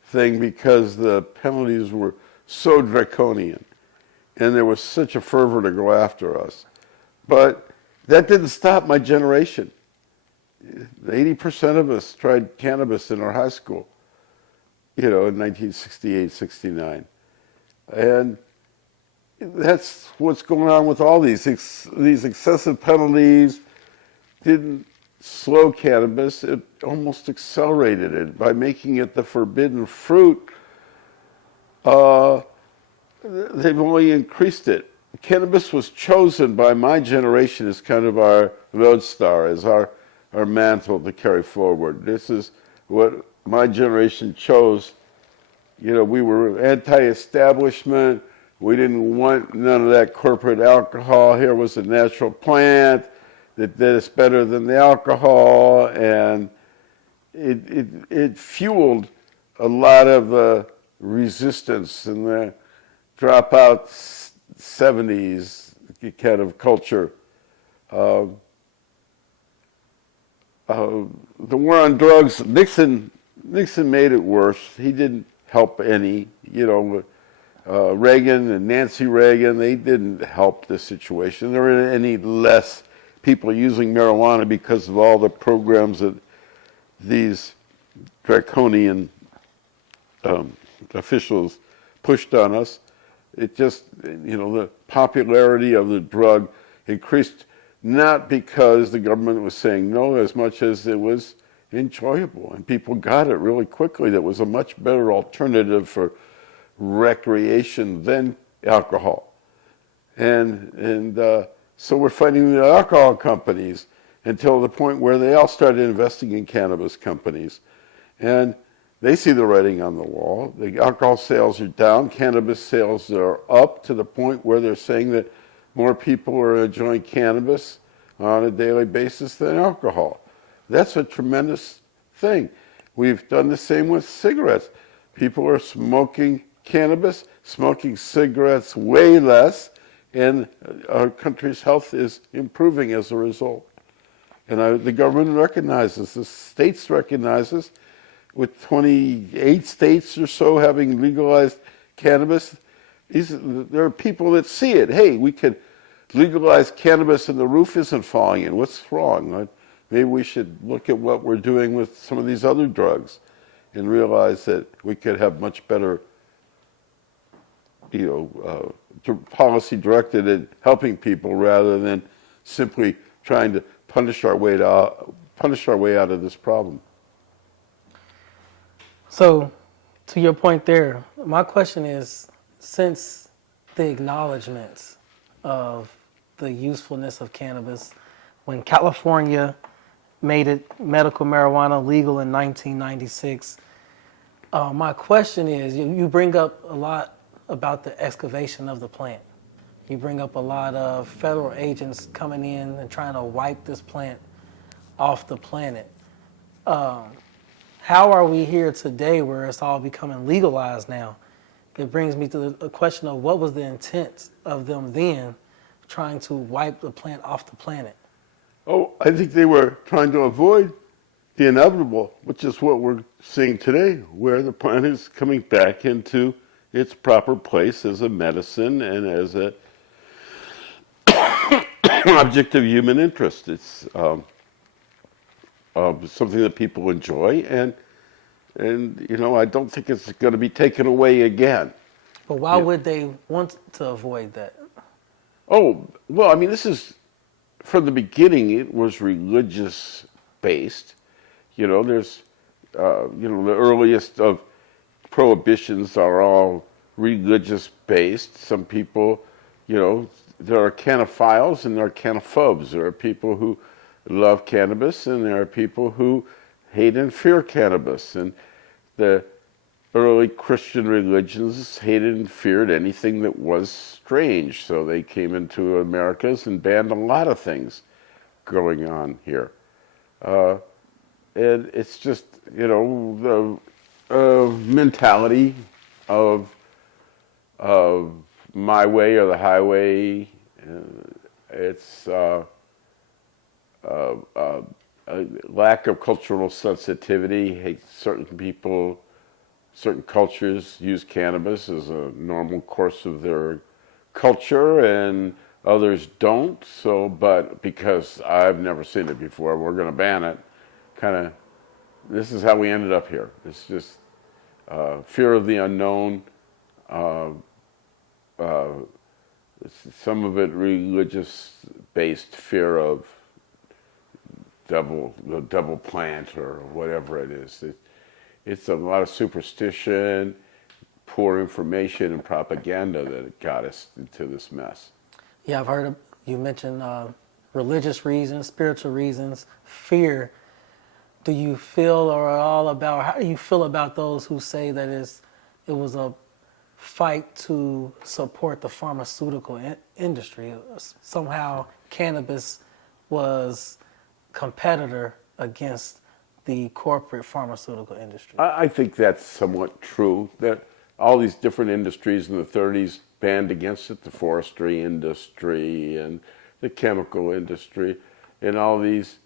thing because the penalties were so draconian and there was such a fervor to go after us. But that didn't stop my generation. 80% of us tried cannabis in our high school, in 1968, 69. And that's what's going on with all these excessive penalties. Didn't slow cannabis, it almost accelerated it by making it the forbidden fruit. They've only increased it. Cannabis was chosen by my generation as kind of our lodestar, as our mantle to carry forward. This is what my generation chose we were anti-establishment. We didn't want none of that corporate alcohol. Here was a natural plant that did us better than the alcohol, and it fueled a lot of the resistance and the dropout 70s kind of culture. The war on drugs, Nixon made it worse. He didn't help any. Reagan and Nancy Reagan, they didn't help the situation. There were any less people using marijuana because of all the programs that these draconian officials pushed on us. It just, the popularity of the drug increased not because the government was saying no as much as it was enjoyable. And people got it really quickly. That was a much better alternative for recreation than alcohol. And so we're fighting the alcohol companies until the point where they all started investing in cannabis companies. And they see the writing on the wall. The alcohol sales are down. Cannabis sales are up to the point where they're saying that more people are enjoying cannabis on a daily basis than alcohol. That's a tremendous thing. We've done the same with cigarettes. People are smoking cannabis, smoking cigarettes way less, and our country's health is improving as a result. And the government recognizes, the states recognizes, with 28 states or so having legalized cannabis, there are people that see it. Hey, we could legalize cannabis and the roof isn't falling in. What's wrong? Maybe we should look at what we're doing with some of these other drugs and realize that we could have much better policy directed at helping people rather than simply trying to punish our way out of this problem. So, to your point there, my question is, since the acknowledgments of the usefulness of cannabis, when California made it medical marijuana legal in 1996, my question is, you bring up a lot about the excavation of the plant. You bring up a lot of federal agents coming in and trying to wipe this plant off the planet. How are we here today where it's all becoming legalized now? It brings me to the question of what was the intent of them then trying to wipe the plant off the planet? Oh, I think they were trying to avoid the inevitable, which is what we're seeing today, where the plant is coming back into its proper place as a medicine and as an object of human interest. It's something that people enjoy, and I don't think it's going to be taken away again. But why would they want to avoid that? Oh, well, I mean, this is, from the beginning, it was religious based. There's, the earliest of prohibitions are all religious based. Some people, there are canophiles and there are canophobes. There are people who love cannabis and there are people who hate and fear cannabis. And the early Christian religions hated and feared anything that was strange. So they came into Americas and banned a lot of things going on here. And it's just, the mentality of my way or the highway. It's a lack of cultural sensitivity. Certain people, certain cultures use cannabis as a normal course of their culture, and others don't. So, but because I've never seen it before, we're going to ban it. This is how we ended up here. It's just fear of the unknown. Some of it religious-based fear of the devil plant or whatever it is. It's a lot of superstition, poor information, and propaganda that got us into this mess. Yeah, I've heard you mention religious reasons, spiritual reasons, fear. Do you feel how do you feel about those who say that it's it was a fight to support the pharmaceutical industry. Somehow cannabis was competitor against the corporate pharmaceutical industry. I think that's somewhat true, that all these different industries in the 30s banned against it, the forestry industry and the chemical industry, and all these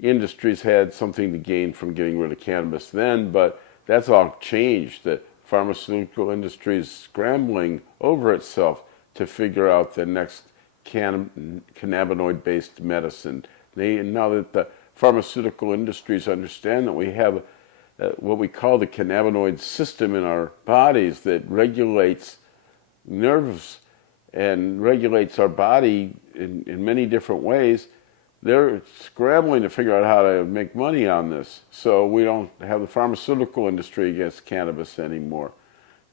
industries had something to gain from getting rid of cannabis then, but that's all changed. The pharmaceutical industry is scrambling over itself to figure out the next cannabinoid-based medicine. Now that the pharmaceutical industries understand that we have what we call the cannabinoid system in our bodies that regulates nerves and regulates our body in many different ways, they're scrambling to figure out how to make money on this. So we don't have the pharmaceutical industry against cannabis anymore.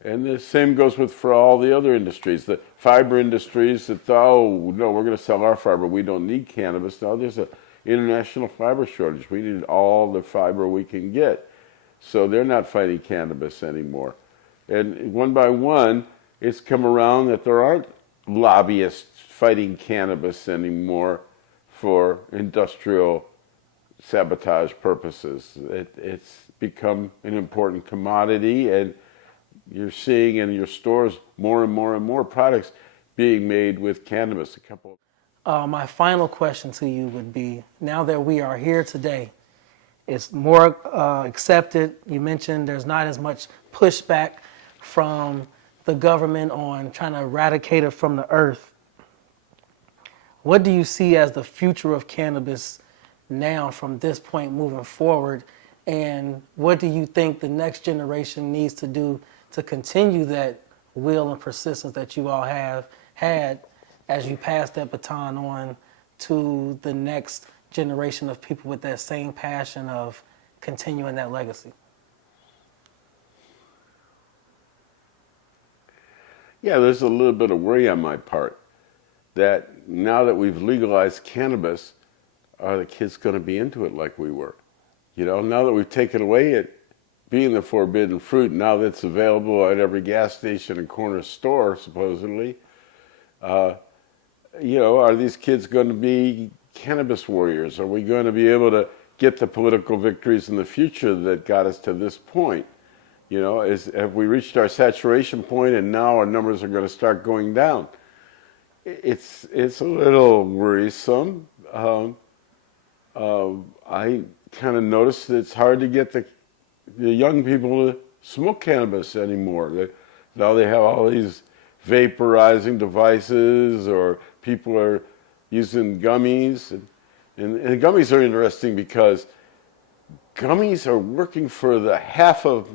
And the same goes for all the other industries. The fiber industries that thought, oh, no, we're going to sell our fiber. We don't need cannabis. Now there's an international fiber shortage. We need all the fiber we can get. So they're not fighting cannabis anymore. And one by one, it's come around that there aren't lobbyists fighting cannabis anymore for industrial sabotage purposes. It's become an important commodity, and you're seeing in your stores more and more and more products being made with cannabis. My final question to you would be, now that we are here today, it's more accepted. You mentioned there's not as much pushback from the government on trying to eradicate it from the earth. What do you see as the future of cannabis now from this point moving forward? And what do you think the next generation needs to do to continue that will and persistence that you all have had as you pass that baton on to the next generation of people with that same passion of continuing that legacy? Yeah, there's a little bit of worry on my part that now that we've legalized cannabis, are the kids going to be into it like we were? You know, now that we've taken away it being the forbidden fruit, now that's available at every gas station and corner store, supposedly, you know, are these kids going to be cannabis warriors? Are we going to be able to get the political victories in the future that got us to this point? You know, have we reached our saturation point and now our numbers are going to start going down? It's a little worrisome. I kind of noticed that it's hard to get the young people to smoke cannabis anymore. Now they have all these vaporizing devices, or people are using gummies. And gummies are interesting because gummies are working for the half of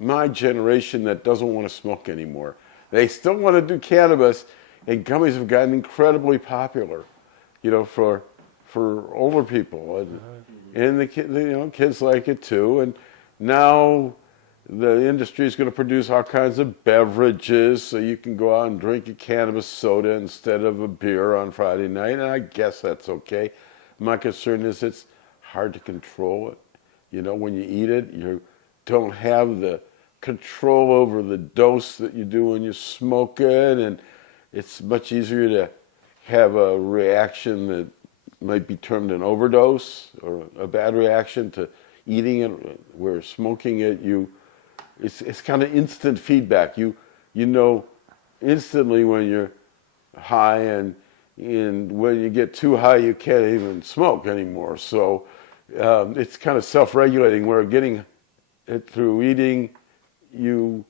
my generation that doesn't want to smoke anymore. They still want to do cannabis, and gummies have gotten incredibly popular, you know, for older people, and the kids like it too. And now the industry is going to produce all kinds of beverages, so you can go out and drink a cannabis soda instead of a beer on Friday night, and I guess that's okay. My concern is it's hard to control it. You know, when you eat it, you don't have the control over the dose that you do when you smoke it, and it's much easier to have a reaction that might be termed an overdose or a bad reaction to eating it, where smoking it, it's kind of instant feedback. You know instantly when you're high, and when you get too high, you can't even smoke anymore. So it's kind of self-regulating, where getting it through eating, you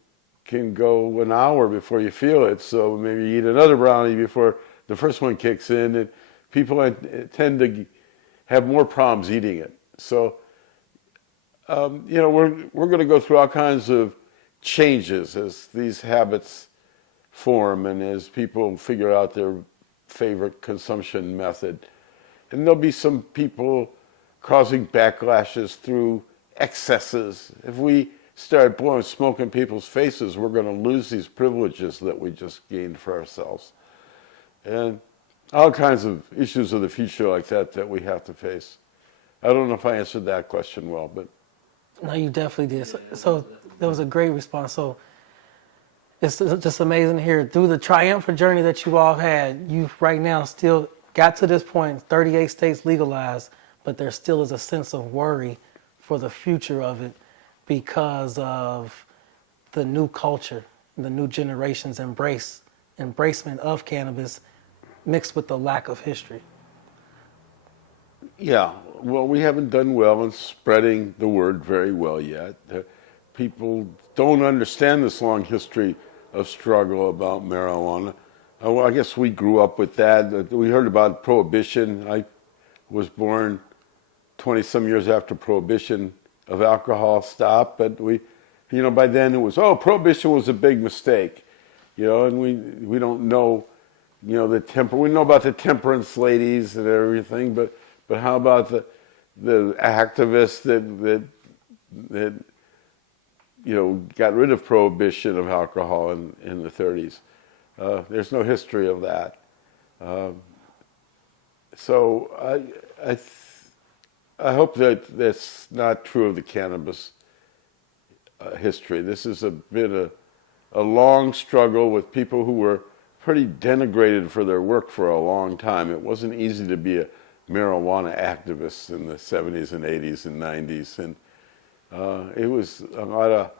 can go an hour before you feel it. So maybe you eat another brownie before the first one kicks in, and people tend to have more problems eating it. So, you know, we're going to go through all kinds of changes as these habits form and as people figure out their favorite consumption method. And there'll be some people causing backlashes through excesses. If we start blowing smoke in people's faces, we're going to lose these privileges that we just gained for ourselves. And all kinds of issues of the future like that we have to face. I don't know if I answered that question well, but... No, you definitely did. So that was a great response. So It's just amazing to hear through the triumphant journey that you all had. You've right now still got to this point, 38 states legalized, but there still is a sense of worry for the future of it because of the new culture, the new generation's embracement of cannabis mixed with the lack of history. Yeah, well, we haven't done well in spreading the word very well yet. People don't understand this long history of struggle about marijuana. Well, I guess we grew up with that. We heard about prohibition. I was born 20-some years after prohibition of alcohol stopped, but by then it was, prohibition was a big mistake, and we don't know, we know about the temperance ladies and everything, but how about the activists that got rid of prohibition of alcohol in the 30s? There's no history of that. So I hope that that's not true of the cannabis history. This has been a long struggle with people who were pretty denigrated for their work for a long time. It wasn't easy to be a marijuana activist in the 70s and 80s and 90s. And it was a lot of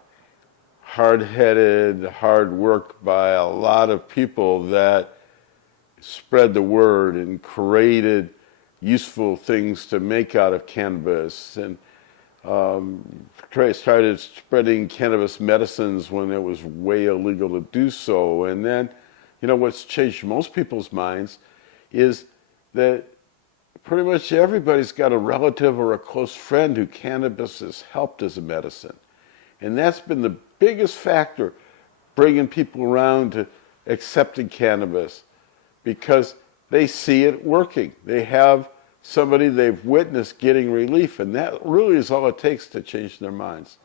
hard-headed, hard work by a lot of people that spread the word and created useful things to make out of cannabis, and started spreading cannabis medicines when it was way illegal to do so. And then, what's changed most people's minds is that pretty much everybody's got a relative or a close friend who cannabis has helped as a medicine. And that's been the biggest factor bringing people around to accepting cannabis, because they see it working. They have somebody they've witnessed getting relief, and that really is all it takes to change their minds.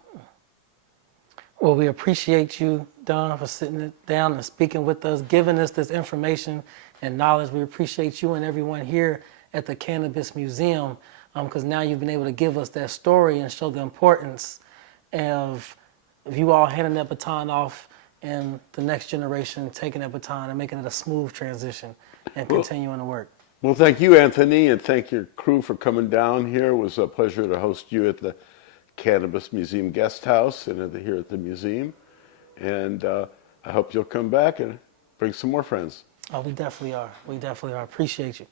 Well, we appreciate you, Don, for sitting down and speaking with us, giving us this information and knowledge. We appreciate you and everyone here at the Cannabis Museum, because now you've been able to give us that story and show the importance of you all handing that baton off and the next generation taking that baton and making it a smooth transition and continuing to work. Well, thank you, Anthony, and thank your crew for coming down here. It was a pleasure to host you at the Cannabis Museum Guest House and here at the museum. And I hope you'll come back and bring some more friends. Oh, we definitely are. We definitely are. Appreciate you.